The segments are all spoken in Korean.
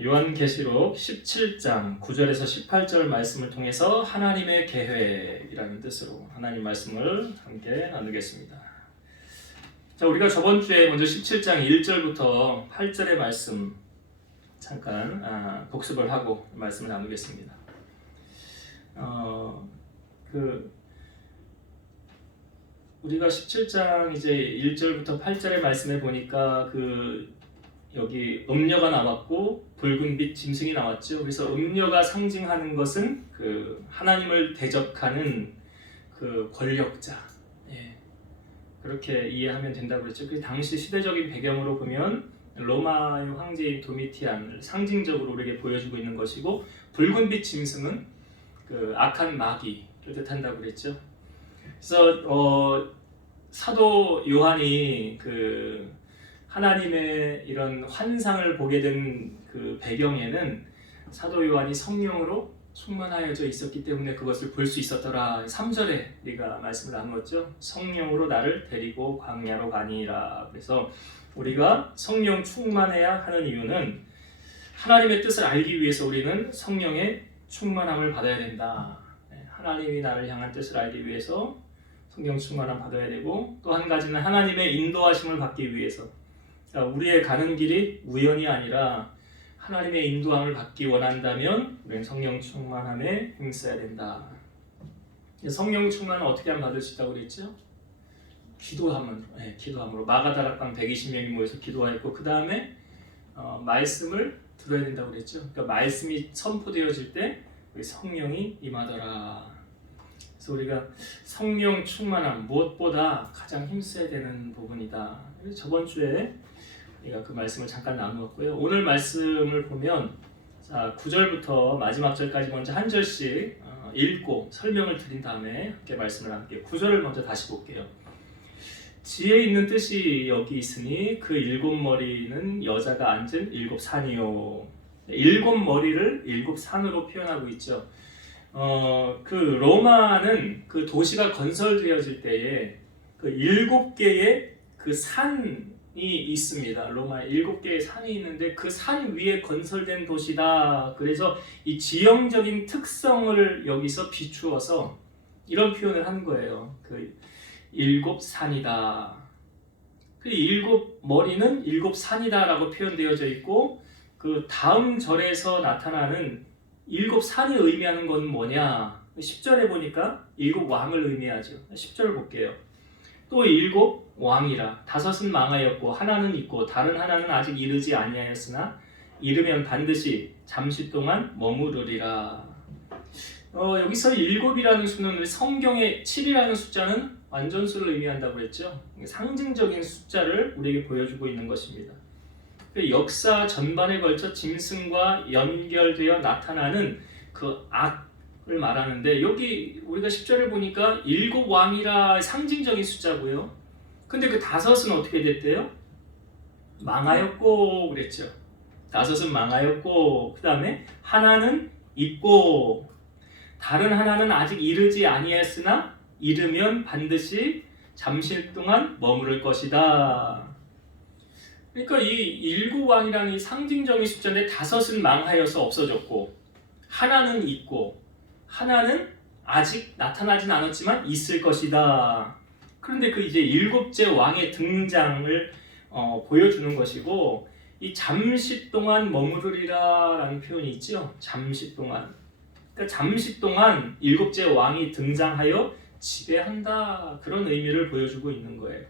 요한계시록 17장 9절에서 18절 말씀을 통해서 하나님의 계획이라는 뜻으로 하나님 말씀을 함께 나누겠습니다. 자, 우리가 저번 주에 먼저 17장 1절부터 8절의 말씀 잠깐 복습을 하고 말씀을 나누겠습니다. 우리가 17장 이제 1절부터 8절의 말씀에 보니까 여기 음녀가 나왔고 붉은 빛 짐승이 나왔죠. 그래서 음녀가 상징하는 것은 하나님을 대적하는 권력자, 그렇게 이해하면 된다고 그랬죠. 그 당시 시대적인 배경으로 보면 로마의 황제인 도미티안을 상징적으로 우리에게 보여주고 있는 것이고, 붉은 빛 짐승은 악한 마귀를 뜻한다고 그랬죠. 그래서 사도 요한이 하나님의 이런 환상을 보게 된 배경에는 사도 요한이 성령으로 충만하여져 있었기 때문에 그것을 볼 수 있었더라. 3절에 우리가 말씀을 나누었죠. 성령으로 나를 데리고 광야로 가니라. 그래서 우리가 성령 충만해야 하는 이유는 하나님의 뜻을 알기 위해서 우리는 성령의 충만함을 받아야 된다. 하나님이 나를 향한 뜻을 알기 위해서 성령 충만함 받아야 되고, 또 한 가지는 하나님의 인도하심을 받기 위해서, 우리의 가는 길이 우연이 아니라 하나님의 인도함을 받기 원한다면 우리는 성령 충만함에 힘써야 된다. 성령 충만은 어떻게 하면 받을 수 있다고 그랬죠? 기도함으로. 마가다락방 120명이 모여서 기도하였고, 그 다음에 말씀을 들어야 된다고 그랬죠. 그러니까 말씀이 선포되어질 때 성령이 임하더라. 그래서 우리가 성령 충만함, 무엇보다 가장 힘써야 되는 부분이다. 저번 주에 우리가 그 말씀을 잠깐 나누었고요. 오늘 말씀을 보면 9절부터 마지막 절까지 먼저 한 절씩 읽고 설명을 드린 다음에 함께 말씀을 함께 9절을 먼저 다시 볼게요. 지혜 있는 뜻이 여기 있으니 그 일곱 머리는 여자가 앉은 일곱 산이요. 일곱 머리를 일곱 산으로 표현하고 있죠. 로마는 도시가 건설되어질 때에 일곱 개의 산이 있습니다. 로마에 일곱 개의 산이 있는데 그 산 위에 건설된 도시다. 그래서 이 지형적인 특성을 여기서 비추어서 이런 표현을 한 거예요. 일곱 산이다. 일곱 머리는 일곱 산이다라고 표현되어져 있고, 다음 절에서 나타나는 일곱 산이 의미하는 건 뭐냐? 10절에 보니까 일곱 왕을 의미하죠. 10절 볼게요. 또 일곱 왕이라. 다섯은 망하였고 하나는 있고 다른 하나는 아직 이르지 아니하였으나 이르면 반드시 잠시 동안 머무르리라. 여기서 일곱이라는 수는 성경의 7이라는 숫자는 완전수를 의미한다고 그랬죠. 상징적인 숫자를 우리에게 보여주고 있는 것입니다. 역사 전반에 걸쳐 짐승과 연결되어 나타나는 악을 말하는데, 여기 우리가 10절을 보니까 일곱 왕이라 상징적인 숫자고요. 근데 다섯은 어떻게 됐대요? 망하였고 그랬죠. 다섯은 망하였고, 그 다음에 하나는 있고 다른 하나는 아직 이르지 아니했으나 이르면 반드시 잠시 동안 머무를 것이다. 그러니까 이 일곱 왕이라는 이 상징적인 숫자인데, 다섯은 망하여서 없어졌고 하나는 있고 하나는 아직 나타나진 않았지만 있을 것이다. 그런데 이제 일곱째 왕의 등장을 보여주는 것이고, 이 잠시 동안 머무르리라 라는 표현이 있죠. 잠시 동안. 그러니까 잠시 동안 일곱째 왕이 등장하여 지배한다. 그런 의미를 보여주고 있는 거예요.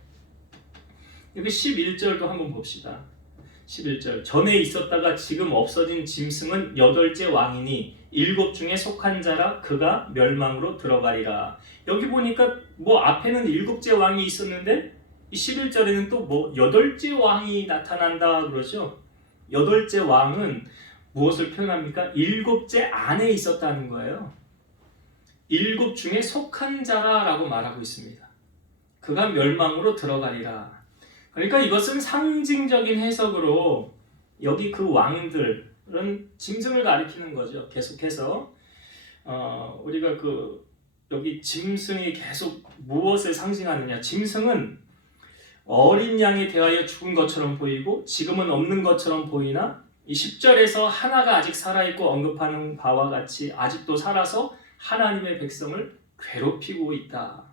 여기 11절도 한번 봅시다. 11절. 전에 있었다가 지금 없어진 짐승은 여덟째 왕이니 일곱 중에 속한 자라 그가 멸망으로 들어가리라. 여기 보니까 앞에는 일곱째 왕이 있었는데 이 11절에는 또 여덟째 왕이 나타난다 그러죠. 여덟째 왕은 무엇을 표현합니까? 일곱째 안에 있었다는 거예요. 일곱 중에 속한 자라라고 말하고 있습니다. 그가 멸망으로 들어가리라. 그러니까 이것은 상징적인 해석으로 여기 왕들은 짐승을 가리키는 거죠. 계속해서 우리가 여기 짐승이 계속 무엇을 상징하느냐? 짐승은 어린 양에 대하여 죽은 것처럼 보이고 지금은 없는 것처럼 보이나 이 10절에서 하나가 아직 살아있고 언급하는 바와 같이 아직도 살아서 하나님의 백성을 괴롭히고 있다.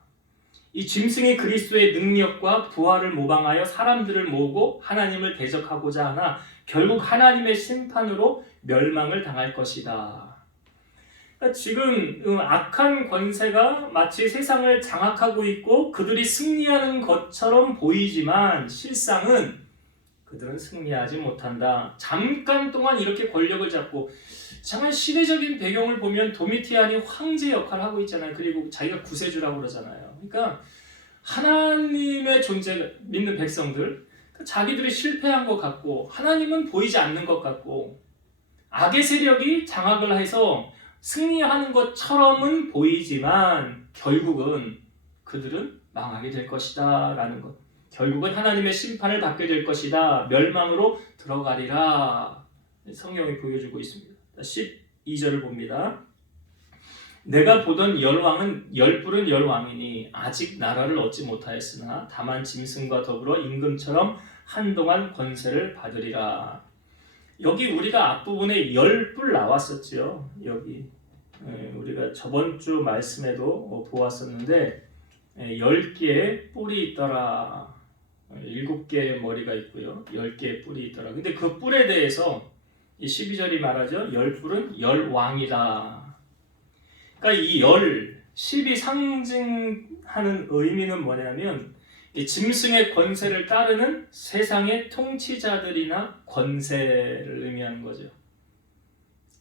이 짐승이 그리스도의 능력과 부활을 모방하여 사람들을 모으고 하나님을 대적하고자 하나 결국 하나님의 심판으로 멸망을 당할 것이다. 그러니까 지금 악한 권세가 마치 세상을 장악하고 있고 그들이 승리하는 것처럼 보이지만 실상은 그들은 승리하지 못한다. 잠깐 동안 이렇게 권력을 잡고, 정말 시대적인 배경을 보면 도미티안이 황제 역할을 하고 있잖아요. 그리고 자기가 구세주라고 그러잖아요. 그러니까 하나님의 존재 믿는 백성들, 자기들이 실패한 것 같고 하나님은 보이지 않는 것 같고 악의 세력이 장악을 해서 승리하는 것처럼은 보이지만 결국은 그들은 망하게 될 것이다 라는 것. 결국은 하나님의 심판을 받게 될 것이다. 멸망으로 들어가리라. 성경이 보여주고 있습니다. 12절을 봅니다. 내가 보던 열왕은 열불은 열왕이니 아직 나라를 얻지 못하였으나 다만 짐승과 더불어 임금처럼 한동안 권세를 받으리라. 여기 우리가 앞부분에 열불 나왔었죠. 여기 우리가 저번 주 말씀에도 보았었는데 10개의 뿔이 있더라. 7개의 머리가 있고요. 10개의 뿔이 있더라. 근데 그 뿔에 대해서 이 12절이 말하죠. 열뿔은 열왕이다. 그러니까 이 10이 상징하는 의미는 뭐냐면 이 짐승의 권세를 따르는 세상의 통치자들이나 권세를 의미하는 거죠.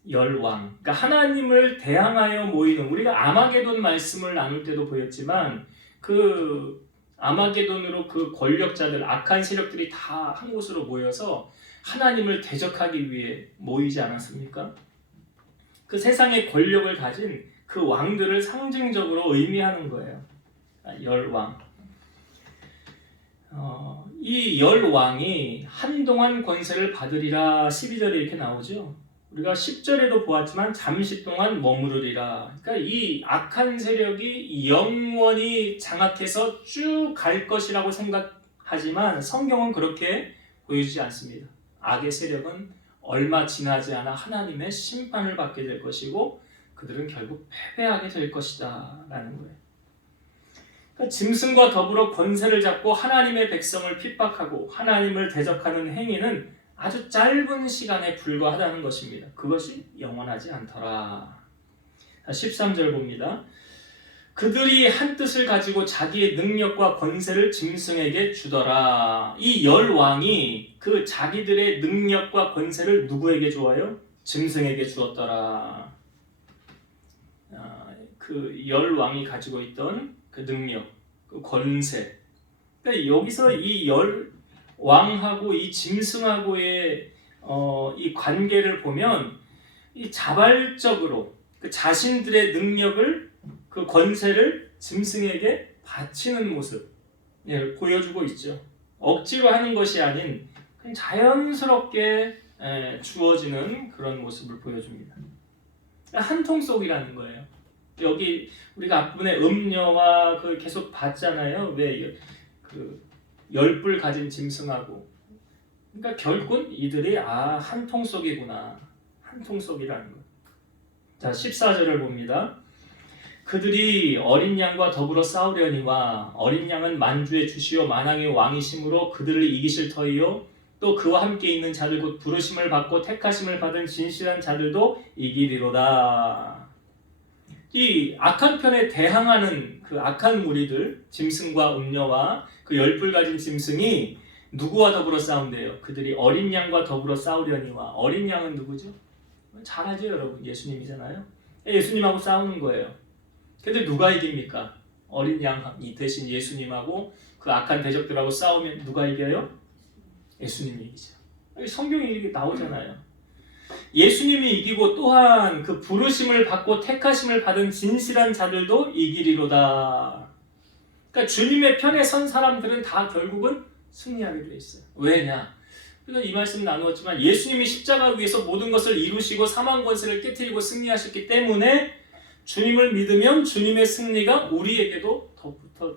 열왕. 그러니까 하나님을 대항하여 모이는, 우리가 아마게돈 말씀을 나눌 때도 보였지만 그 아마게돈으로 그 권력자들, 악한 세력들이 다 한 곳으로 모여서 하나님을 대적하기 위해 모이지 않았습니까? 그 세상의 권력을 가진 그 왕들을 상징적으로 의미하는 거예요. 열왕. 이 열왕이 한동안 권세를 받으리라 12절에 이렇게 나오죠. 우리가 10절에도 보았지만 잠시 동안 머무르리라. 그러니까 이 악한 세력이 영원히 장악해서 쭉 갈 것이라고 생각하지만 성경은 그렇게 보여주지 않습니다. 악의 세력은 얼마 지나지 않아 하나님의 심판을 받게 될 것이고 그들은 결국 패배하게 될 것이다 라는 거예요. 그러니까 짐승과 더불어 권세를 잡고 하나님의 백성을 핍박하고 하나님을 대적하는 행위는 아주 짧은 시간에 불과하다는 것입니다. 그것이 영원하지 않더라. 13절 봅니다. 그들이 한 뜻을 가지고 자기의 능력과 권세를 짐승에게 주더라. 이 열왕이 그 자기들의 능력과 권세를 누구에게 주어요? 짐승에게 주었더라. 그 열왕이 가지고 있던 그 능력, 그 권세. 그러니까 여기서 이 열왕하고 이 짐승하고의 이 관계를 보면 이 자발적으로 그 자신들의 능력을, 그 권세를 짐승에게 바치는 모습 보여주고 있죠. 억지로 하는 것이 아닌 그냥 자연스럽게 주어지는 그런 모습을 보여줍니다. 한통속이라는 거예요. 여기 우리가 앞부분에 음녀와 그 계속 봤잖아요. 왜 그 열불 가진 짐승하고, 그러니까 결국은 이들이 한통속이구나, 한통속이라는 거. 자, 14절을 봅니다. 그들이 어린 양과 더불어 싸우려니와 어린 양은 만주의 주시오 만왕의 왕이심으로 그들을 이기실 터이요 또 그와 함께 있는 자들 곧 부르심을 받고 택하심을 받은 진실한 자들도 이기리로다. 이 악한 편에 대항하는 그 악한 무리들, 짐승과 음녀와 그 열불 가진 짐승이 누구와 더불어 싸운대요? 그들이 어린 양과 더불어 싸우려니와. 어린 양은 누구죠? 잘 알죠 여러분, 예수님이잖아요. 예수님하고 싸우는 거예요. 근데 누가 이깁니까? 어린 양이 대신 예수님하고 그 악한 대적들하고 싸우면 누가 이겨요? 예수님이 이기죠. 성경에 이렇게 나오잖아요. 예수님이 이기고 또한 그 부르심을 받고 택하심을 받은 진실한 자들도 이기리로다. 그러니까 주님의 편에 선 사람들은 다 결국은 승리하게 돼 있어요. 왜냐? 그래서 이 말씀 나누었지만 예수님이 십자가 위에서 모든 것을 이루시고 사망 권세를 깨뜨리고 승리하셨기 때문에 주님을 믿으면 주님의 승리가 우리에게도 더부터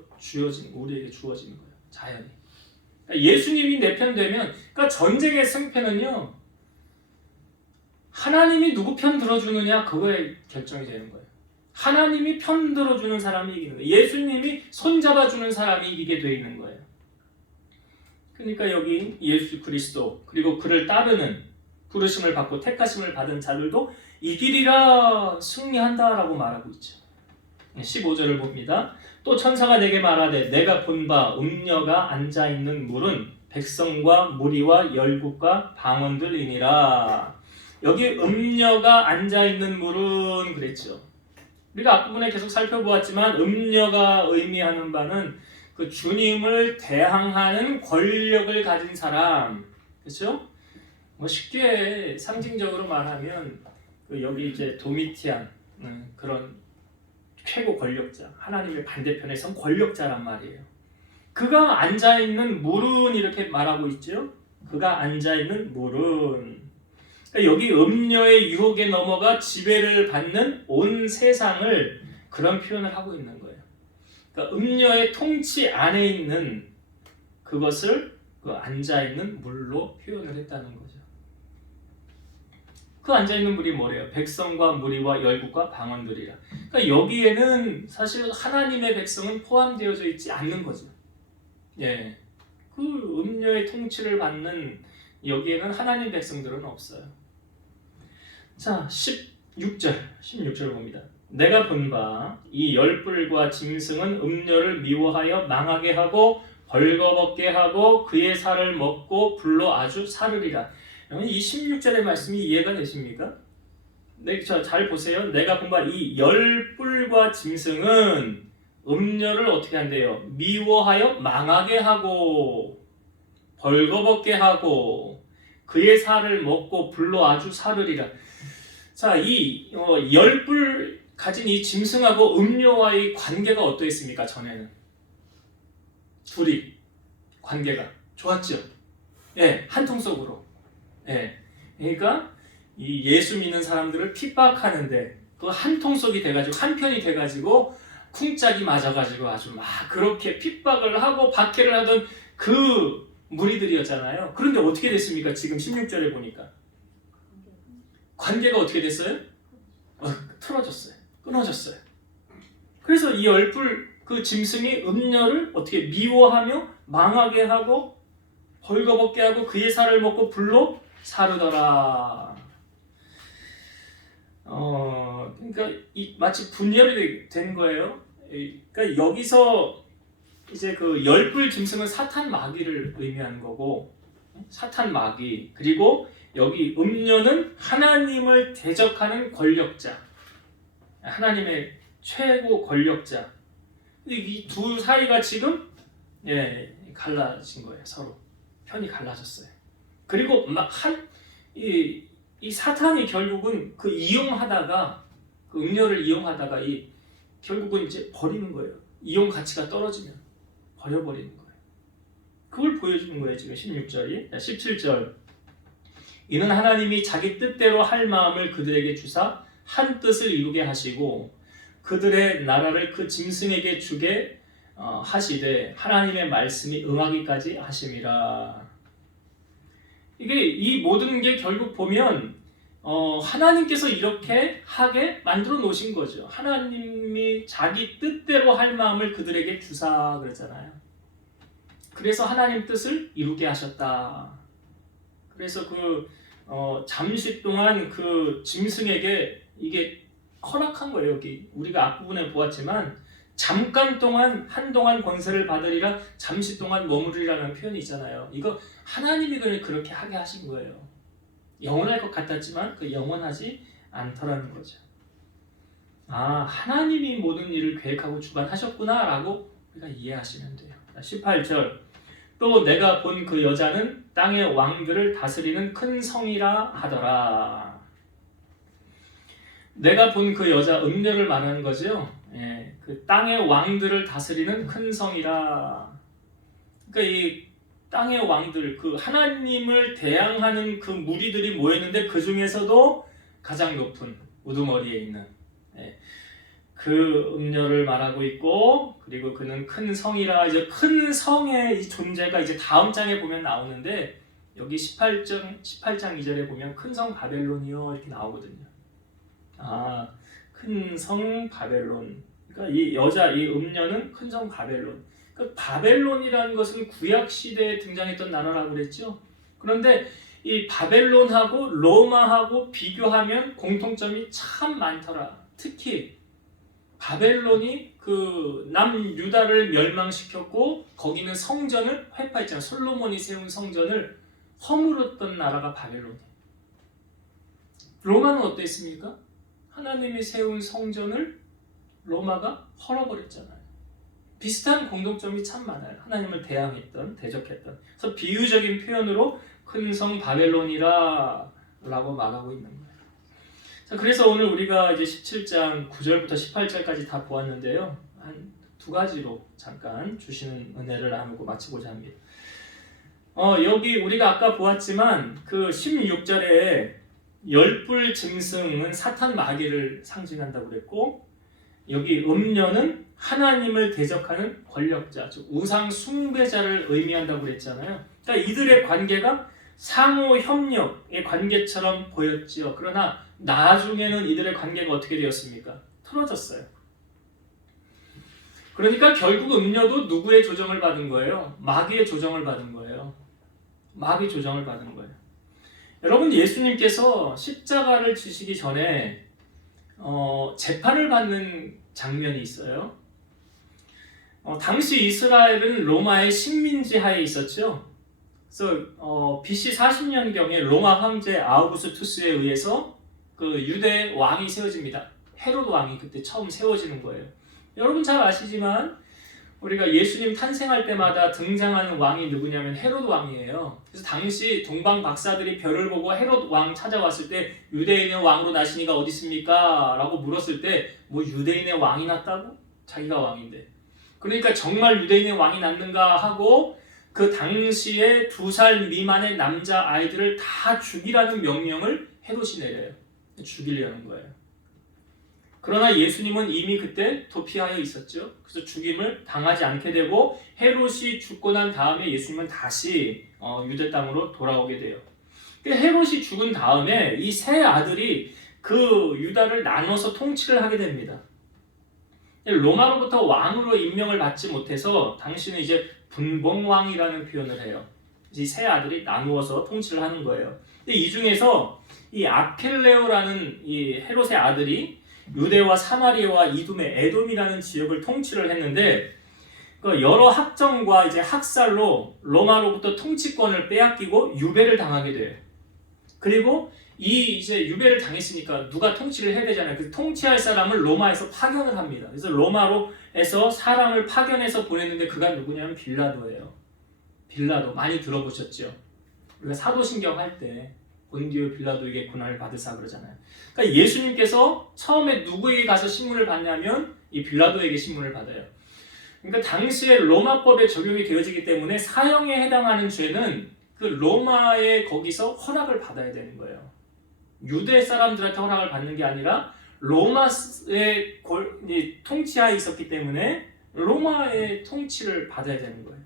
우리에게 주어지는 거예요. 자연히. 그러니까 예수님이 내 편 되면, 그러니까 전쟁의 승패는요, 하나님이 누구 편 들어주느냐 그거에 결정이 되는 거예요. 하나님이 편 들어주는 사람이 이기는 거예요. 예수님이 손잡아주는 사람이 이기게 돼 있는 거예요. 그러니까 여기 예수 그리스도 그리고 그를 따르는 부르심을 받고 택하심을 받은 자들도 이기리라 승리한다라고 말하고 있죠. 15절을 봅니다. 또 천사가 내게 말하되 내가 본 바 음녀가 앉아있는 물은 백성과 무리와 열국과 방언들이니라. 여기 음녀가 앉아있는 물은 그랬죠. 우리가 앞부분에 계속 살펴보았지만 음녀가 의미하는 바는 그 주님을 대항하는 권력을 가진 사람, 그렇죠? 뭐 쉽게 상징적으로 말하면 여기 이제 도미티안 그런 최고 권력자, 하나님의 반대편에 선 권력자란 말이에요. 그가 앉아있는 물은 이렇게 말하고 있죠. 그가 앉아있는 물은 그러니까 여기 음녀의 유혹에 넘어가 지배를 받는 온 세상을 그런 표현을 하고 있는 거예요. 그러니까 음녀의 통치 안에 있는 그것을 그 앉아있는 물로 표현을 했다는 거죠. 그 앉아있는 물이 뭐래요? 백성과 무리와 열국과 방언들이라. 그러니까 여기에는 사실 하나님의 백성은 포함되어져 있지 않는 거죠. 예, 그 음녀의 통치를 받는 여기에는 하나님 백성들은 없어요. 자, 16절 봅니다. 내가 본 바 이 열불과 짐승은 음녀를 미워하여 망하게 하고 벌거벗게 하고 그의 살을 먹고 불로 아주 사르리라. 이 16절의 말씀이 이해가 되십니까? 네, 잘 보세요. 내가 본 바 이 열불과 짐승은 음녀를 어떻게 한대요? 미워하여 망하게 하고 벌거벗게 하고 그의 살을 먹고 불로 아주 사르리라. 자, 이 열불 가진 이 짐승하고 음녀와의 관계가 어떠했습니까? 전에는 둘이 관계가 좋았죠. 예, 한 통 속으로. 예, 그러니까 이 예수 믿는 사람들을 핍박하는데 그 한 통 속이 돼가지고 한 편이 돼가지고 쿵짝이 맞아가지고 아주 막 그렇게 핍박을 하고 박해를 하던 그 무리들이었잖아요. 그런데 어떻게 됐습니까? 지금 16절에 보니까 관계가 어떻게 됐어요? 틀어졌어요. 끊어졌어요. 그래서 이 열불 그 짐승이 음녀를 어떻게 미워하며 망하게 하고 벌거벗게 하고 그의 살을 먹고 불로 사르더라. 그러니까 마치 분열이 된 거예요. 그러니까 여기서 이제 그 열불 짐승은 사탄 마귀를 의미하는 거고, 사탄 마귀, 그리고 여기 음녀는 하나님을 대적하는 권력자, 하나님의 최고 권력자. 이 두 사이가 지금 갈라진 거예요. 서로 편이 갈라졌어요. 그리고 이 사탄이 결국은 그 이용하다가 그 음녀를 이용하다가 결국은 이제 버리는 거예요. 이용 가치가 떨어지면 버려버리는 거예요. 그걸 보여주는 거예요. 지금 16절이. 17절. 이는 하나님이 자기 뜻대로 할 마음을 그들에게 주사 한 뜻을 이루게 하시고 그들의 나라를 그 짐승에게 주게 하시되 하나님의 말씀이 응하기까지 하심이라. 이게 이 모든 게 결국 보면 하나님께서 이렇게 하게 만들어 놓으신 거죠. 하나님이 자기 뜻대로 할 마음을 그들에게 주사 그랬잖아요. 그래서 하나님 뜻을 이루게 하셨다. 그래서 잠시 동안 그 짐승에게 이게 허락한 거예요. 여기 우리가 앞부분에 보았지만 잠깐 동안 한동안 권세를 받으리라 잠시 동안 머무르리라는 표현이 있잖아요. 이거 하나님이 그렇게 하게 하신 거예요. 영원할 것 같았지만 그 영원하지 않더라는 거죠. 하나님이 모든 일을 계획하고 주관하셨구나 라고 우리가 이해하시면 돼요. 18절. 또 내가 본 그 여자는 땅의 왕들을 다스리는 큰 성이라 하더라. 내가 본 그 여자 음녀를 말하는 거죠. 그 땅의 왕들을 다스리는 큰 성이라. 그러니까 이 땅의 왕들, 그 하나님을 대항하는 그 무리들이 모였는데 그 중에서도 가장 높은 우두머리에 있는 그 음녀를 말하고 있고, 그리고 그는 큰 성이라. 이제 큰 성의 이 존재가 이제 다음 장에 보면 나오는데 여기 18장 2절에 보면 큰 성 바벨론이요 이렇게 나오거든요. 아, 큰 성 바벨론. 그러니까 이 여자 이 음녀는 큰 성 바벨론. 그러니까 바벨론이라는 것은 구약 시대에 등장했던 나라라고 그랬죠. 그런데 이 바벨론하고 로마하고 비교하면 공통점이 참 많더라. 특히 바벨론이 그 남유다를 멸망시켰고 거기는 성전을 회파했잖아요. 솔로몬이 세운 성전을 허물었던 나라가 바벨론이에요. 로마는 어땠습니까? 하나님이 세운 성전을 로마가 헐어버렸잖아요. 비슷한 공통점이 참 많아요. 하나님을 대적했던. 그래서 비유적인 표현으로 큰 성 바벨론이라 라고 말하고 있는 거예요. 자, 그래서 오늘 우리가 이제 17장 9절부터 18절까지 다 보았는데요. 한 두 가지로 잠깐 주시는 은혜를 나누고 마치고자 합니다. 여기 우리가 아까 보았지만 그 16절에 열불 짐승은 사탄 마귀를 상징한다고 그랬고 여기 음녀는 하나님을 대적하는 권력자, 즉 우상 숭배자를 의미한다고 그랬잖아요. 그러니까 이들의 관계가 상호 협력의 관계처럼 보였지요. 그러나 나중에는 이들의 관계가 어떻게 되었습니까? 틀어졌어요. 그러니까 결국 음녀도 누구의 조정을 받은 거예요? 마귀의 조정을 받은 거예요. 마귀 조정을 받은 거예요. 여러분, 예수님께서 십자가를 지시기 전에 재판을 받는 장면이 있어요. 당시 이스라엘은 로마의 식민지 하에 있었죠. 그래서 BC 40년경에 로마 황제 아우구스투스에 의해서 그 유대 왕이 세워집니다. 헤롯 왕이 그때 처음 세워지는 거예요. 여러분 잘 아시지만 우리가 예수님 탄생할 때마다 등장하는 왕이 누구냐면 헤롯 왕이에요. 그래서 당시 동방 박사들이 별을 보고 헤롯 왕 찾아왔을 때 유대인의 왕으로 나신 이가 어디 있습니까? 라고 물었을 때 뭐 유대인의 왕이 났다고? 자기가 왕인데. 그러니까 정말 유대인의 왕이 났는가 하고 그 당시에 2살 미만의 남자 아이들을 다 죽이라는 명령을 헤롯이 내려요. 죽이려는 거예요. 그러나 예수님은 이미 그때 도피하여 있었죠. 그래서 죽임을 당하지 않게 되고 헤롯이 죽고 난 다음에 예수님은 다시 유대 땅으로 돌아오게 돼요. 헤롯이 죽은 다음에 이 세 아들이 그 유다를 나눠서 통치를 하게 됩니다. 로마로부터 왕으로 임명을 받지 못해서 당시는 이제 분봉왕이라는 표현을 해요. 이 세 아들이 나누어서 통치를 하는 거예요. 근데 이 중에서 이 아켈레오라는 이 헤롯의 아들이 유대와 사마리아와 이둠의 에돔이라는 지역을 통치를 했는데 그 여러 학정과 이제 학살로 로마로부터 통치권을 빼앗기고 유배를 당하게 돼요. 그리고 이 이제 유배를 당했으니까 누가 통치를 해야 되잖아요. 그래서 통치할 사람을 로마에서 파견을 합니다. 그래서 로마로에서 사람을 파견해서 보냈는데 그가 누구냐면 빌라도예요. 빌라도 많이 들어보셨죠? 우리가 사도신경 할 때 본디오 빌라도에게 고난을 받으사 그러잖아요. 그러니까 예수님께서 처음에 누구에게 가서 신문을 받냐면 이 빌라도에게 신문을 받아요. 그러니까 당시에 로마법에 적용이 되어지기 때문에 사형에 해당하는 죄는 그 로마의 거기서 허락을 받아야 되는 거예요. 유대 사람들한테 허락을 받는 게 아니라 로마의 통치하에 있었기 때문에 로마의 통치를 받아야 되는 거예요.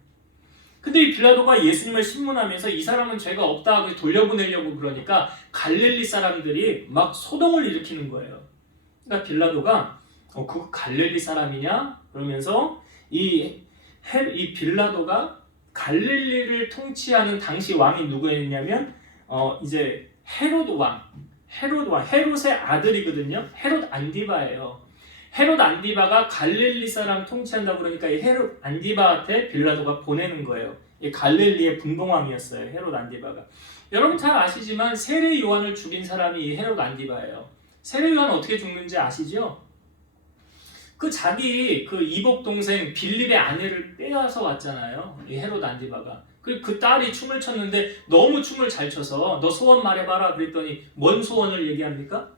근데 이 빌라도가 예수님을 신문하면서 이 사람은 죄가 없다 돌려보내려고 그러니까 갈릴리 사람들이 막 소동을 일으키는 거예요. 그러니까 빌라도가 그 갈릴리 사람이냐? 그러면서 이 빌라도가 갈릴리를 통치하는 당시 왕이 누구였냐면 이제 헤롯 왕, 헤롯의 아들이거든요. 헤롯 안디바예요. 헤롯 안디바가 갈릴리 사람 통치한다 그러니까 이 헤롯 안디바한테 빌라도가 보내는 거예요. 이 갈릴리의 분봉왕이었어요. 헤롯 안디바가. 여러분 잘 아시지만 세례 요한을 죽인 사람이 이 헤롯 안디바예요. 세례 요한 어떻게 죽는지 아시죠? 그 자기 그 이복 동생 빌립의 아내를 빼앗아 왔잖아요. 이 헤롯 안디바가. 그 딸이 춤을 췄는데 너무 춤을 잘 춰서 너 소원 말해봐라 그랬더니 뭔 소원을 얘기합니까?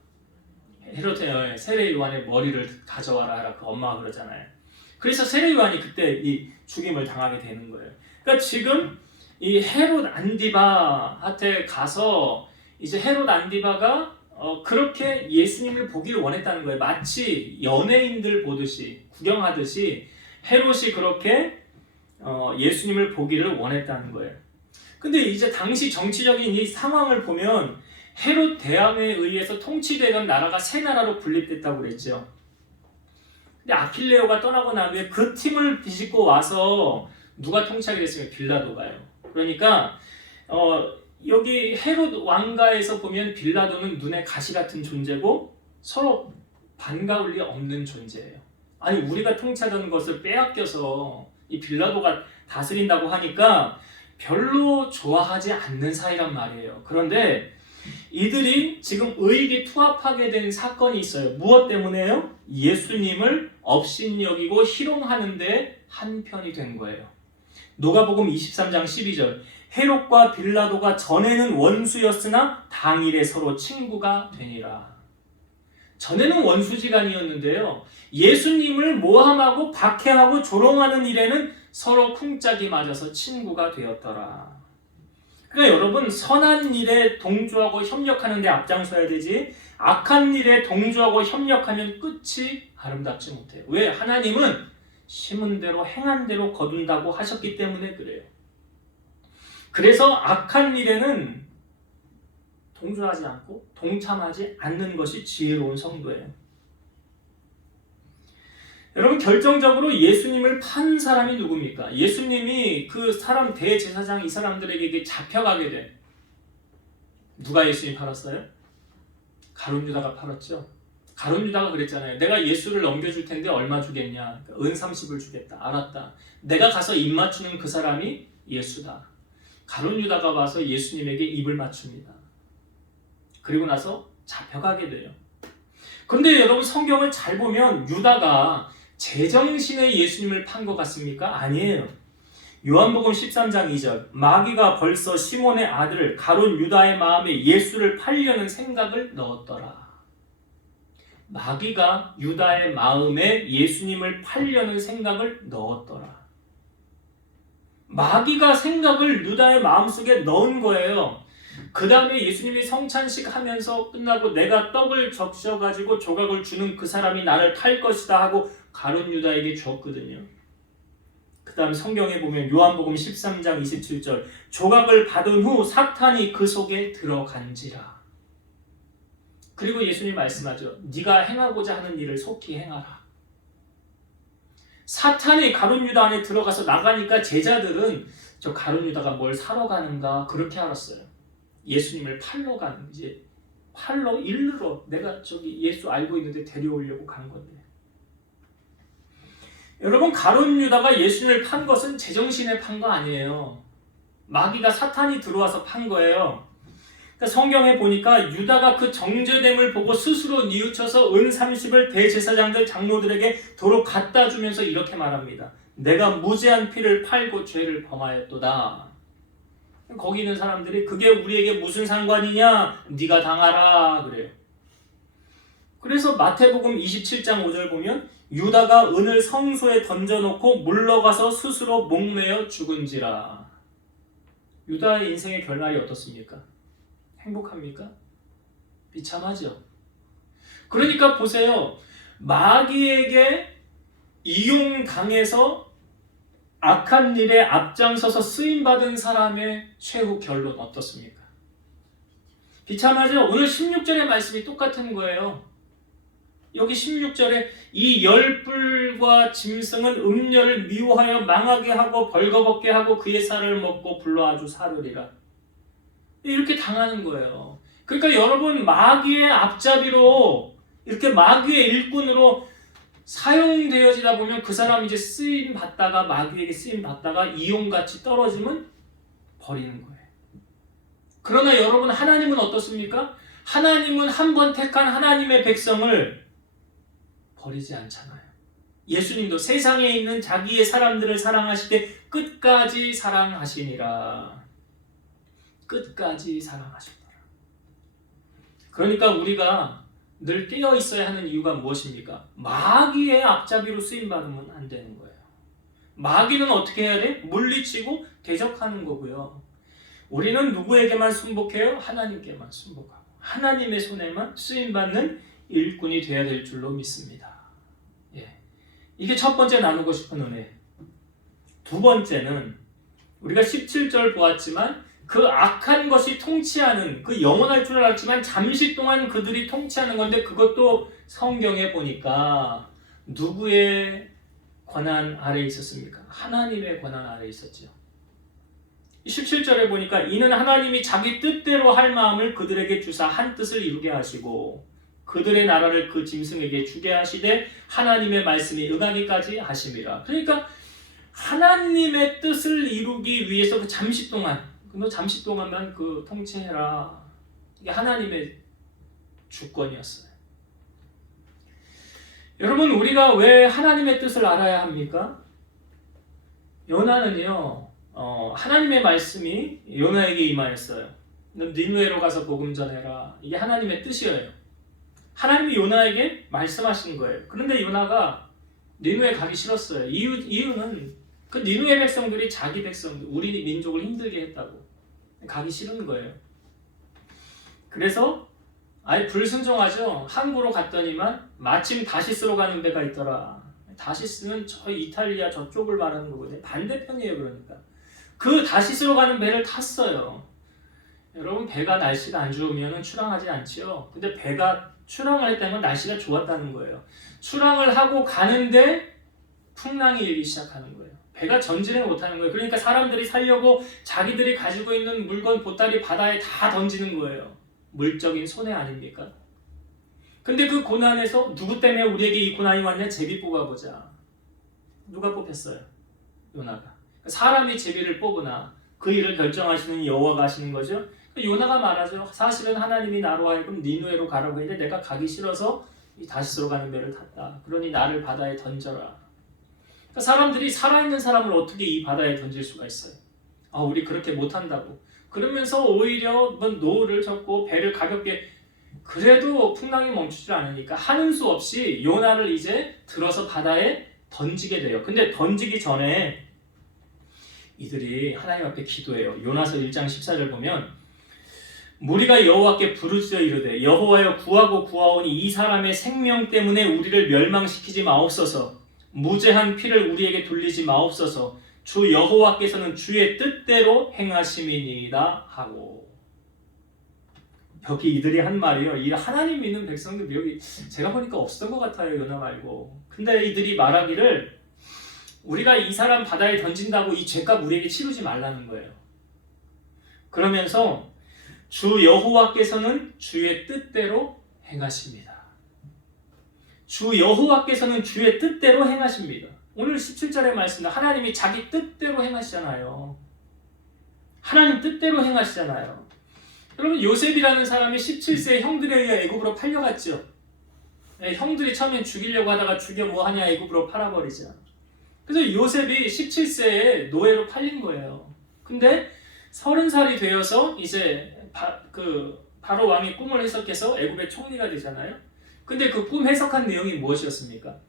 헤롯의 세례 요한의 머리를 가져와라 그 엄마가 그러잖아요. 그래서 세례 요한이 그때 이 죽임을 당하게 되는 거예요. 그러니까 지금 이 헤롯 안디바한테 가서 이제 헤롯 안디바가 그렇게 예수님을 보기를 원했다는 거예요. 마치 연예인들 보듯이 구경하듯이 헤롯이 그렇게 예수님을 보기를 원했다는 거예요. 근데 이제 당시 정치적인 이 상황을 보면 헤롯 대왕에 의해서 통치되던 나라가 세 나라로 분립됐다고 그랬죠. 근데 아킬레오가 떠나고 난 후에 그 팀을 비집고 와서 누가 통치하게 됐으면 빌라도가요. 그러니까 여기 헤롯 왕가에서 보면 빌라도는 눈에 가시 같은 존재고 서로 반가울 리 없는 존재예요. 아니 우리가 통치하던 것을 빼앗겨서 이 빌라도가 다스린다고 하니까 별로 좋아하지 않는 사이란 말이에요. 그런데 이들이 지금 의익이 투합하게 된 사건이 있어요. 무엇 때문에요? 예수님을 업신여기고 희롱하는 데 한편이 된 거예요. 누가복음 23장 12절 헤롯과 빌라도가 전에는 원수였으나 당일에 서로 친구가 되니라. 전에는 원수지간이었는데요. 예수님을 모함하고 박해하고 조롱하는 일에는 서로 쿵짝이 맞아서 친구가 되었더라. 그러니까 여러분 선한 일에 동조하고 협력하는 데 앞장서야 되지 악한 일에 동조하고 협력하면 끝이 아름답지 못해요. 왜? 하나님은 심은 대로 행한 대로 거둔다고 하셨기 때문에 그래요. 그래서 악한 일에는 동조하지 않고 동참하지 않는 것이 지혜로운 성도예요. 여러분 결정적으로 예수님을 판 사람이 누굽니까? 예수님이 그 사람 대제사장 이 사람들에게 잡혀가게 된 누가 예수님 팔았어요? 가룟 유다가 팔았죠. 가룟 유다가 그랬잖아요. 내가 예수를 넘겨줄 텐데 얼마 주겠냐? 은 30을 주겠다. 알았다. 내가 가서 입 맞추는 그 사람이 예수다. 가룟 유다가 와서 예수님에게 입을 맞춥니다. 그리고 나서 잡혀가게 돼요. 그런데 여러분 성경을 잘 보면 유다가 제정신에 예수님을 판 것 같습니까? 아니에요. 요한복음 13장 2절 마귀가 벌써 시몬의 아들 가룟 유다의 마음에 예수를 팔려는 생각을 넣었더라. 마귀가 유다의 마음에 예수님을 팔려는 생각을 넣었더라. 마귀가 생각을 유다의 마음속에 넣은 거예요. 그 다음에 예수님이 성찬식 하면서 끝나고 내가 떡을 적셔가지고 조각을 주는 그 사람이 나를 팔 것이다 하고 가룟 유다에게 줬거든요. 그 다음 성경에 보면 요한복음 13장 27절 조각을 받은 후 사탄이 그 속에 들어간지라. 그리고 예수님 말씀하죠. 네가 행하고자 하는 일을 속히 행하라. 사탄이 가룟 유다 안에 들어가서 나가니까 제자들은 저 가룟 유다가 뭘 사러 가는가 그렇게 알았어요. 예수님을 팔러 가는 이제 팔러 일르러 내가 저기 예수 알고 있는데 데려오려고 간 건데. 여러분 가룟 유다가 예수님을 판 것은 제정신에 판 거 아니에요. 마귀가 사탄이 들어와서 판 거예요. 그러니까 성경에 보니까 유다가 그 정죄됨을 보고 스스로 뉘우쳐서 은 30을 대제사장들 장로들에게 도로 갖다 주면서 이렇게 말합니다. 내가 무죄한 피를 팔고 죄를 범하였도다. 거기 있는 사람들이 그게 우리에게 무슨 상관이냐? 네가 당하라 그래요. 그래서 마태복음 27장 5절 보면 유다가 은을 성소에 던져놓고 물러가서 스스로 목매어 죽은지라. 유다의 인생의 결말이 어떻습니까? 행복합니까? 비참하죠. 그러니까 보세요. 마귀에게 이용당해서 악한 일에 앞장서서 쓰임받은 사람의 최후 결론 어떻습니까? 비참하죠? 오늘 16절의 말씀이 똑같은 거예요. 여기 16절에 이 열불과 짐승은 음녀를 미워하여 망하게 하고 벌거벗게 하고 그의 살을 먹고 불러 아주 사르리라. 이렇게 당하는 거예요. 그러니까 여러분 마귀의 앞잡이로 이렇게 마귀의 일꾼으로 사용되어지다 보면 그 사람이 이제 쓰임 받다가 마귀에게 쓰임 받다가 이용같이 떨어지면 버리는 거예요. 그러나 여러분 하나님은 어떻습니까? 하나님은 한 번 택한 하나님의 백성을 버리지 않잖아요. 예수님도 세상에 있는 자기의 사람들을 사랑하시되 끝까지 사랑하시니라. 끝까지 사랑하셨더라. 그러니까 우리가 늘 깨어 있어야 하는 이유가 무엇입니까? 마귀의 앞잡이로 쓰임받으면 안 되는 거예요. 마귀는 어떻게 해야 돼? 물리치고 대적하는 거고요. 우리는 누구에게만 순복해요? 하나님께만 순복하고 하나님의 손에만 쓰임받는 일꾼이 되어야 될 줄로 믿습니다. 이게 첫 번째 나누고 싶은 은혜. 두 번째는 우리가 17절 보았지만 그 악한 것이 통치하는, 그 영원할 줄 알았지만 잠시 동안 그들이 통치하는 건데, 그것도 성경에 보니까 누구의 권한 아래 있었습니까? 하나님의 권한 아래 있었죠. 17절에 보니까 이는 하나님이 자기 뜻대로 할 마음을 그들에게 주사 한 뜻을 이루게 하시고 그들의 나라를 그 짐승에게 주게 하시되 하나님의 말씀이 응하기까지 하심이라. 그러니까 하나님의 뜻을 이루기 위해서 그 잠시 동안만 그 통치해라. 이게 하나님의 주권이었어요. 여러분, 우리가 왜 하나님의 뜻을 알아야 합니까? 요나는요, 하나님의 말씀이 요나에게 임하였어요. 니느웨로 가서 복음 전해라. 이게 하나님의 뜻이에요. 하나님이 요나에게 말씀하신 거예요. 그런데 요나가 니느웨 가기 싫었어요. 이유는 그 니느웨 백성들이 자기 백성들, 우리 민족을 힘들게 했다고. 가기 싫은 거예요. 그래서 아예 불순종하죠. 항구로 갔더니만 마침 다시스로 가는 배가 있더라. 다시스는 저 이탈리아 저쪽을 말하는 거거든요. 반대편이에요. 그러니까 그 다시스로 가는 배를 탔어요. 여러분, 배가 날씨가 안 좋으면 출항하지 않죠. 근데 배가 출항을 했다는 건 날씨가 좋았다는 거예요. 출항을 하고 가는데 풍랑이 일기 시작하는 거예요. 배가 전진을 못하는 거예요. 그러니까 사람들이 살려고 자기들이 가지고 있는 물건, 보따리 바다에 다 던지는 거예요. 물적인 손해 아닙니까? 근데 그 고난에서 누구 때문에 우리에게 이 고난이 왔냐? 제비 뽑아보자. 누가 뽑혔어요? 요나가. 사람이 제비를 뽑으나 그 일을 결정하시는 여호와가 하시는 거죠. 요나가 말하죠. 사실은 하나님이 나로 하여금 니느웨로 가라고 했는데 내가 가기 싫어서 이 다시스로 가는 배를 탔다. 그러니 나를 바다에 던져라. 그러니까 사람들이 살아있는 사람을 어떻게 이 바다에 던질 수가 있어요? 우리 그렇게 못한다고. 그러면서 오히려 노를 젓고 배를 가볍게, 그래도 풍랑이 멈추지 않으니까 하는 수 없이 요나를 이제 들어서 바다에 던지게 돼요. 근데 던지기 전에 이들이 하나님 앞에 기도해요. 요나서 1장 14절 보면 무리가 여호와께 부르짖어 이르되 여호와여 구하고 구하오니 이 사람의 생명 때문에 우리를 멸망시키지 마옵소서. 무죄한 피를 우리에게 돌리지 마옵소서. 주 여호와께서는 주의 뜻대로 행하심이니이다 하고. 여기 이들이 한 말이요. 이 하나님 믿는 백성들 여기 제가 보니까 없었던 것 같아요. 요나 말고. 근데 이들이 말하기를 우리가 이 사람 바다에 던진다고 이 죄값 우리에게 치르지 말라는 거예요. 그러면서 주 여호와께서는 주의 뜻대로 행하십니다. 주 여호와께서는 주의 뜻대로 행하십니다. 오늘 17절의 말씀은 하나님이 자기 뜻대로 행하시잖아요. 하나님 뜻대로 행하시잖아요. 여러분, 요셉이라는 사람이 17세에 형들에 의해 애굽으로 팔려갔죠. 형들이 처음엔 죽이려고 하다가 죽여 뭐하냐 애굽으로 팔아버리자. 그래서 요셉이 17세에 노예로 팔린 거예요. 근데 30살이 되어서 이제 바로 왕이 꿈을 해석해서 애굽의 총리가 되잖아요. 근데 그 꿈 해석한 내용이 무엇이었습니까?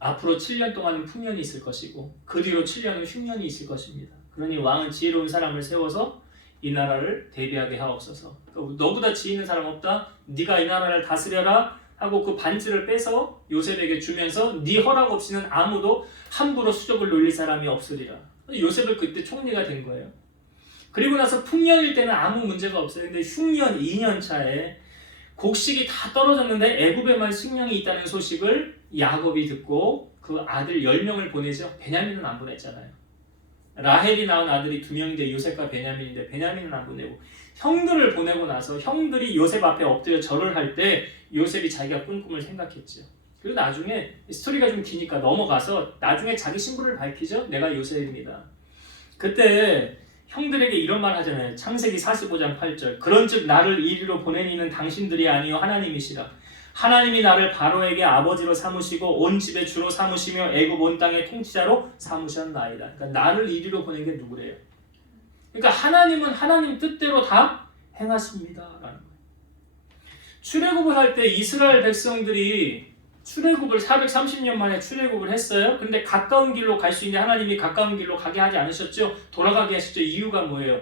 앞으로 7년 동안은 풍년이 있을 것이고 그 뒤로 7년은 흉년이 있을 것입니다. 그러니 왕은 지혜로운 사람을 세워서 이 나라를 대비하게 하옵소서. 너보다 지혜 있는 사람 없다? 네가 이 나라를 다스려라 하고 그 반지를 빼서 요셉에게 주면서 네 허락 없이는 아무도 함부로 수족을 놀릴 사람이 없으리라. 요셉은 그때 총리가 된 거예요. 그리고 나서 풍년일 때는 아무 문제가 없어요. 근데 흉년 2년 차에 곡식이 다 떨어졌는데 애굽에만 식량이 있다는 소식을 야곱이 듣고 그 아들 10명을 보내죠. 베냐민은 안 보냈잖아요. 라헬이 낳은 아들이 2명인데 요셉과 베냐민인데 베냐민은 안 보내고 형들을 보내고 나서 형들이 요셉 앞에 엎드려 절을 할 때 요셉이 자기가 꾼 꿈을 생각했죠. 그리고 나중에 스토리가 좀 기니까 넘어가서 나중에 자기 신분을 밝히죠. 내가 요셉입니다. 그때 형들에게 이런 말 하잖아요. 창세기 45장 8절. 그런즉 나를 이리로 보내니는 당신들이 아니요 하나님이시라. 하나님이 나를 바로에게 아버지로 삼으시고 온 집의 주로 삼으시며 애굽 온 땅의 통치자로 삼으셨나이다. 그러니까 나를 이리로 보낸 게 누구래요? 그러니까 하나님은 하나님 뜻대로 다 행하십니다. 라는 거예요. 출애굽을 할 때 이스라엘 백성들이 출애굽을 430년 만에 출애굽을 했어요. 근데 가까운 길로 갈 수 있는데 하나님이 가까운 길로 가게 하지 않으셨죠? 돌아가게 하셨죠? 이유가 뭐예요?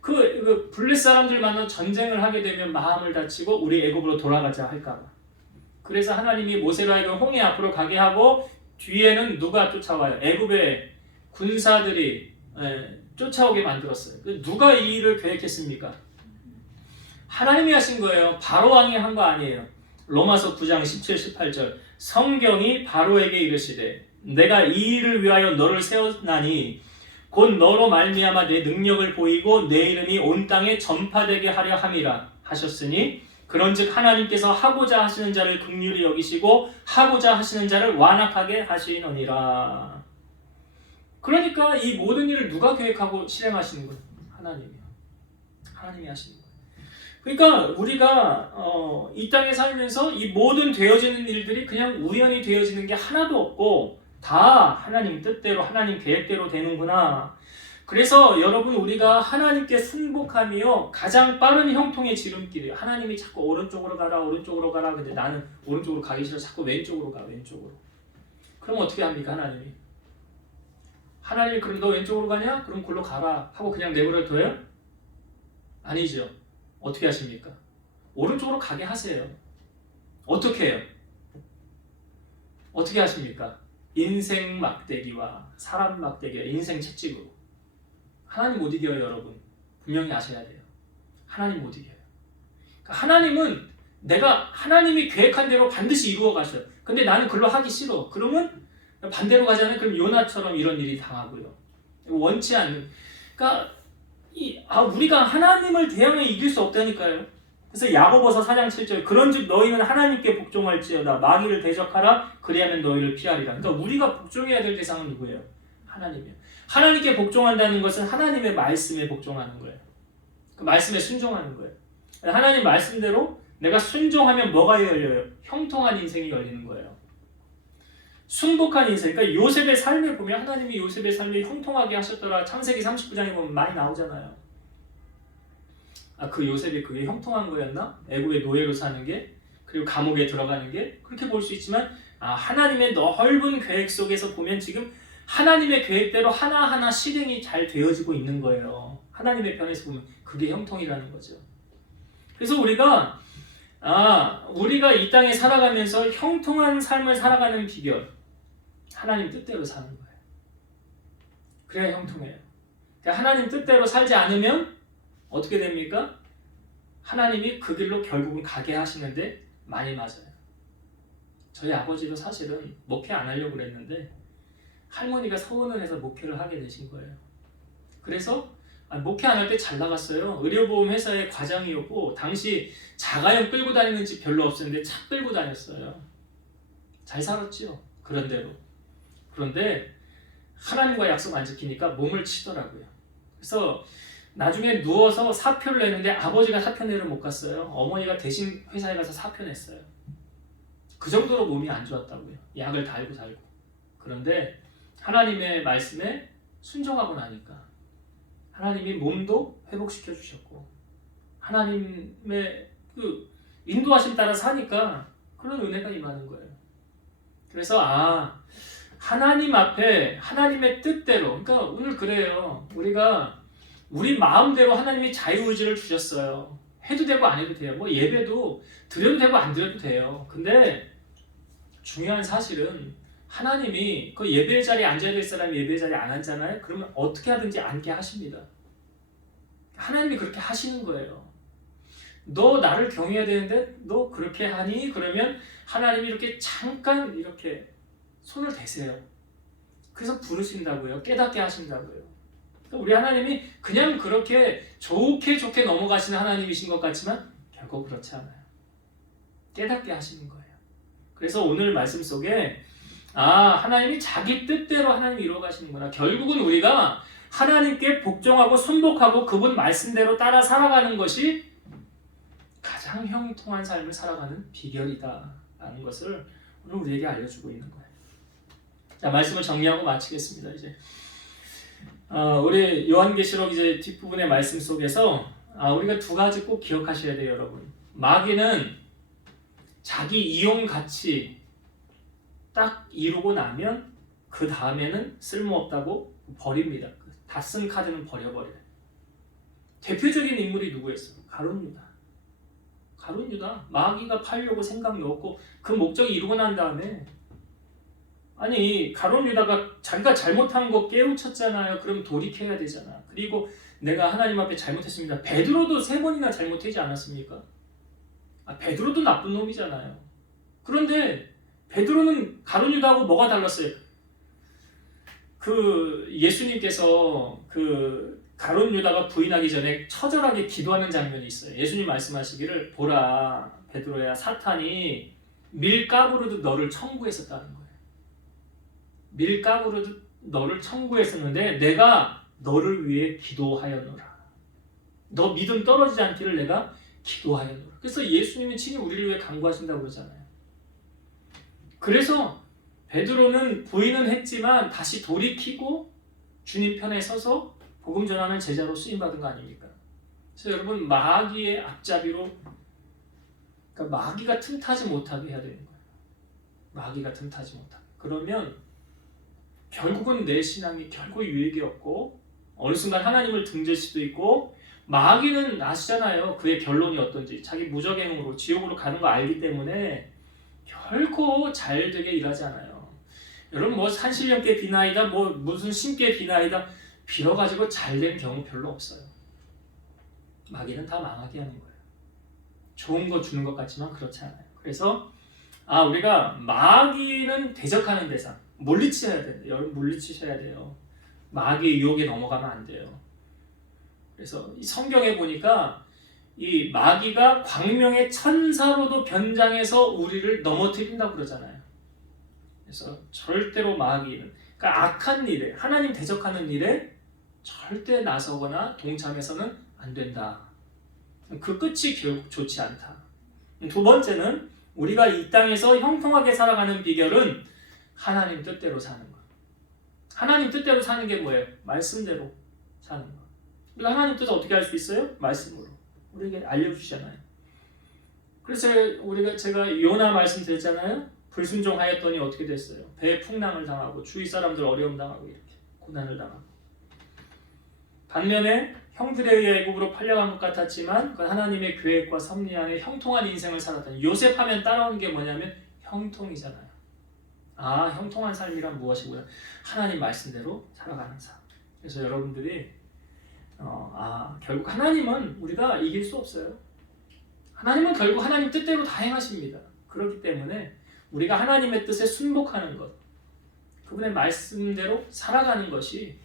그 블레 사람들 만나 전쟁을 하게 되면 마음을 다치고 우리 애굽으로 돌아가자 할까 봐. 그래서 하나님이 모세로 하여금 홍해 앞으로 가게 하고 뒤에는 누가 쫓아와요? 애굽의 군사들이 쫓아오게 만들었어요. 누가 이 일을 계획했습니까? 하나님이 하신 거예요. 바로 왕이 한 거 아니에요. 로마서 9장 17, 18절 성경이 바로에게 이르시되 내가 이 일을 위하여 너를 세웠나니 곧 너로 말미암아 내 능력을 보이고 내 이름이 온 땅에 전파되게 하려 함이라 하셨으니 그런즉 하나님께서 하고자 하시는 자를 긍휼히 여기시고 하고자 하시는 자를 완악하게 하시느니라. 그러니까 이 모든 일을 누가 계획하고 실행하시는 거예요? 하나님이요. 하나님이 하시는 거예요. 그러니까 우리가 이 땅에 살면서 이 모든 되어지는 일들이 그냥 우연히 되어지는 게 하나도 없고 다 하나님 뜻대로 하나님 계획대로 되는구나. 그래서 여러분 우리가 하나님께 순복하며 가장 빠른 형통의 지름길이에요. 하나님이 자꾸 오른쪽으로 가라 오른쪽으로 가라. 근데 나는 오른쪽으로 가기 싫어. 자꾸 왼쪽으로 가 왼쪽으로. 그럼 어떻게 합니까 하나님이? 하나님이 그럼 너 왼쪽으로 가냐? 그럼 그걸로 가라 하고 그냥 내버려 둬요? 아니죠. 어떻게 하십니까? 오른쪽으로 가게 하세요. 어떻게 해요? 어떻게 하십니까? 인생 막대기와 사람 막대기와 인생 채찍으로. 하나님 못 이겨요 여러분. 분명히 아셔야 돼요. 하나님 못 이겨요. 그러니까 하나님은 내가 하나님이 계획한 대로 반드시 이루어 가셔요. 근데 나는 그걸로 하기 싫어. 그러면 반대로 가자면 그럼 요나처럼 이런 일이 당하고요. 원치 않는. 그러니까 우리가 하나님을 대항해 이길 수 없다니까요. 그래서 야고보서 4장 7절 그런즉 너희는 하나님께 복종할지어다 마귀를 대적하라 그리하면 너희를 피하리라. 그러니까 우리가 복종해야 될 대상은 누구예요? 하나님이에요. 하나님께 복종한다는 것은 하나님의 말씀에 복종하는 거예요. 그 말씀에 순종하는 거예요. 하나님 말씀대로 내가 순종하면 뭐가 열려요? 형통한 인생이 열리는 거예요. 순복한 인생. 그러니까 요셉의 삶을 보면 하나님이 요셉의 삶을 형통하게 하셨더라. 창세기 39장에 보면 많이 나오잖아요. 그 요셉이 그게 형통한 거였나? 애굽의 노예로 사는 게, 그리고 감옥에 들어가는 게, 그렇게 볼 수 있지만 하나님의 넓은 계획 속에서 보면 지금 하나님의 계획대로 하나하나 실행이 잘 되어지고 있는 거예요. 하나님의 편에서 보면 그게 형통이라는 거죠. 그래서 우리가 이 땅에 살아가면서 형통한 삶을 살아가는 비결, 하나님 뜻대로 사는 거예요. 그래야 형통해요. 그러니까 하나님 뜻대로 살지 않으면 어떻게 됩니까? 하나님이 그 길로 결국은 가게 하시는데 많이 맞아요. 저희 아버지도 사실은 목회 안 하려고 그랬는데 할머니가 서운을 해서 목회를 하게 되신 거예요. 그래서 목회 안 할 때 잘 나갔어요. 의료보험 회사의 과장이었고 당시 자가용 끌고 다니는 집 별로 없었는데 차 끌고 다녔어요. 잘 살았죠. 그런데 하나님과 약속 안 지키니까 몸을 치더라고요. 그래서 나중에 누워서 사표를 내는데 아버지가 사표 내러 못 갔어요. 어머니가 대신 회사에 가서 사표 냈어요. 그 정도로 몸이 안 좋았다고요. 약을 달고 살고. 그런데 하나님의 말씀에 순종하고 나니까 하나님이 몸도 회복시켜 주셨고 하나님의 그 인도하심 따라 사니까 그런 은혜가 임하는 거예요. 그래서 하나님 앞에 하나님의 뜻대로, 그러니까 오늘 그래요. 우리가 우리 마음대로 하나님이 자유의지를 주셨어요. 해도 되고 안 해도 돼요. 뭐 예배도 드려도 되고 안 드려도 돼요. 근데 중요한 사실은 하나님이 그 예배 자리에 앉아야 될 사람이 예배 자리에 안 앉잖아요. 그러면 어떻게 하든지 앉게 하십니다. 하나님이 그렇게 하시는 거예요. 너 나를 경외해야 되는데 너 그렇게 하니? 그러면 하나님이 이렇게 잠깐 이렇게 손을 대세요. 그래서 부르신다고요. 깨닫게 하신다고요. 우리 하나님이 그냥 그렇게 좋게 넘어가시는 하나님이신 것 같지만 결코 그렇지 않아요. 깨닫게 하시는 거예요. 그래서 오늘 말씀 속에 하나님이 자기 뜻대로 하나님이 이루어 가시는구나. 결국은 우리가 하나님께 복종하고 순복하고 그분 말씀대로 따라 살아가는 것이 가장 형통한 삶을 살아가는 비결이다 라는 것을 오늘 우리에게 알려주고 있는 거예요. 자, 말씀을 정리하고 마치겠습니다. 이제 우리 요한계시록 이제 뒷부분의 말씀 속에서 우리가 두 가지 꼭 기억하셔야 돼요, 여러분. 마귀는 자기 이용 가치 딱 이루고 나면 그 다음에는 쓸모없다고 버립니다. 다 쓴 카드는 버려버려요. 대표적인 인물이 누구였어요? 가룟 유다. 마귀가 팔려고 생각 넣었고 그 목적이 이루고 난 다음에 아니 가룟 유다가 자기가 잘못한 거 깨우쳤잖아요. 그럼 돌이켜야 되잖아. 그리고 내가 하나님 앞에 잘못했습니다. 베드로도 3번이나 잘못하지 않았습니까? 베드로도 나쁜 놈이잖아요. 그런데 베드로는 가룟 유다하고 뭐가 달랐어요? 예수님께서 가룟 유다가 부인하기 전에 처절하게 기도하는 장면이 있어요. 예수님 말씀하시기를 보라 베드로야 사탄이 밀가부르듯 너를 청구했었다는 거예요. 밀가부르듯 너를 청구했었는데 내가 너를 위해 기도하였노라. 너 믿음 떨어지지 않기를 내가 기도하였노라. 그래서 예수님이 친히 우리를 위해 간구하신다고 그러잖아요. 그래서 베드로는 부인은 했지만 다시 돌이키고 주님 편에 서서 복음 전하는 제자로 쓰임받은 거 아닙니까? 그래서 여러분 마귀의 앞잡이로 그러니까 마귀가 틈타지 못하게 해야 되는 거예요. 마귀가 틈타지 못하게. 그러면 결국은 내 신앙이 결코 유익이 없고 어느 순간 하나님을 등질 수도 있고 마귀는 아시잖아요. 그의 결론이 어떤지. 자기 무적행으로 지옥으로 가는 거 알기 때문에 결코 잘 되게 일하지 않아요. 여러분 뭐 산신령께 비나이다 뭐 무슨 신께 비나이다 빌어가지고 잘 된 경우 별로 없어요. 마귀는 다 망하게 하는 거예요. 좋은 거 주는 것 같지만 그렇지 않아요. 그래서 우리가 마귀는 대적하는 대상 물리쳐야 돼요. 여러분 물리치셔야 돼요. 마귀의 유혹에 넘어가면 안 돼요. 그래서 이 성경에 보니까 이 마귀가 광명의 천사로도 변장해서 우리를 넘어뜨린다고 그러잖아요. 그래서 절대로 마귀는 그러니까 악한 일에 하나님 대적하는 일에 절대 나서거나 동참해서는 안 된다. 그 끝이 결국 좋지 않다. 2번째는 우리가 이 땅에서 형통하게 살아가는 비결은 하나님 뜻대로 사는 것. 하나님 뜻대로 사는 게 뭐예요? 말씀대로 사는 것. 우리가 하나님 뜻을 어떻게 알 수 있어요? 말씀으로. 우리에게 알려주시잖아요. 그래서 제가 요나 말씀드렸잖아요. 불순종하였더니 어떻게 됐어요? 배에 풍랑을 당하고 주위 사람들 어려움 당하고 이렇게 고난을 당하고. 반면에 형들에 의해 애굽으로 팔려간 것 같았지만 그 하나님의 계획과 섭리 안에 형통한 인생을 살았다. 요셉 하면 따라오는 게 뭐냐면 형통이잖아요. 형통한 삶이란 무엇이구나. 하나님 말씀대로 살아가는 삶. 그래서 여러분들이 결국 하나님은 우리가 이길 수 없어요. 하나님은 결국 하나님 뜻대로 다 행하십니다. 그렇기 때문에 우리가 하나님의 뜻에 순복하는 것, 그분의 말씀대로 살아가는 것이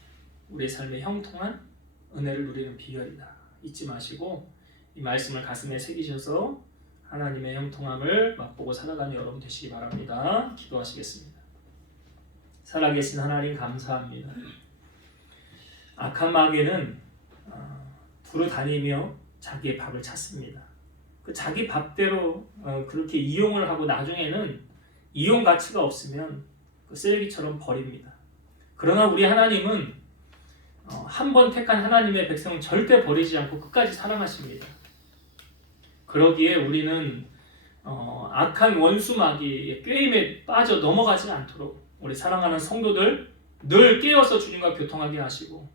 우리의 삶의 형통한 은혜를 누리는 비결이다. 잊지 마시고 이 말씀을 가슴에 새기셔서 하나님의 형통함을 맛보고 살아가는 여러분 되시기 바랍니다. 기도하시겠습니다. 살아계신 하나님 감사합니다. 악한 마귀는 두루 다니며 자기의 밥을 찾습니다. 그 자기 밥대로 그렇게 이용을 하고 나중에는 이용 가치가 없으면 그 쓰레기처럼 버립니다. 그러나 우리 하나님은 한 번 택한 하나님의 백성을 절대 버리지 않고 끝까지 사랑하십니다. 그러기에 우리는 악한 원수 마귀의 꾀임에 빠져 넘어가지 않도록 우리 사랑하는 성도들 늘 깨어서 주님과 교통하게 하시고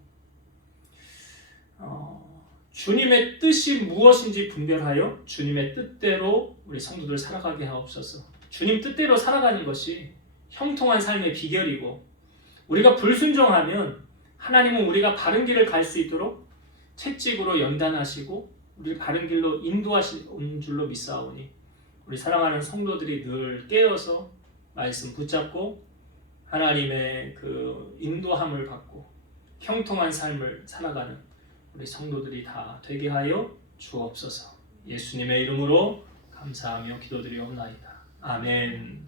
주님의 뜻이 무엇인지 분별하여 주님의 뜻대로 우리 성도들 살아가게 하옵소서. 주님 뜻대로 살아가는 것이 형통한 삶의 비결이고 우리가 불순종하면 하나님은 우리가 바른 길을 갈 수 있도록 채찍으로 연단하시고 우리를 바른 길로 인도하시는 줄로 믿사오니 우리 사랑하는 성도들이 늘 깨어서 말씀 붙잡고 하나님의 그 인도함을 받고 형통한 삶을 살아가는 우리 성도들이 다 되게 하여 주옵소서. 예수님의 이름으로 감사하며 기도드리옵나이다. 아멘.